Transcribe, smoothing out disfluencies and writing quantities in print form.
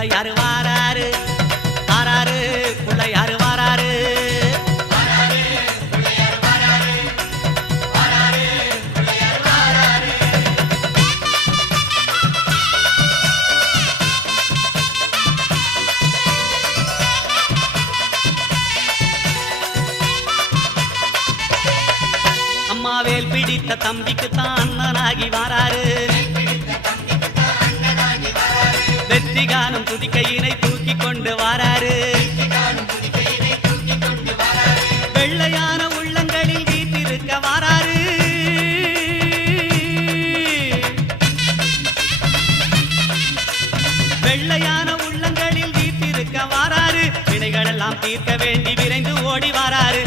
புள்ளையாரு வாராரு வாராரு புள்ளையாரு வாராரு அம்மாவேல் பிடித்த தம்பிக்கு தான் அண்ணனாகி வாராரு வெற்றி காணும் துதிக்கையினை தூக்கி கொண்டு வாராரு வெள்ளையான உள்ளங்களில் வீட்டிருக்க வாராரு வெள்ளையான உள்ளங்களில் வீட்டிருக்க வாராரு வினைகளெல்லாம் தீர்க்க வேண்டி விரைந்து ஓடி வாராரு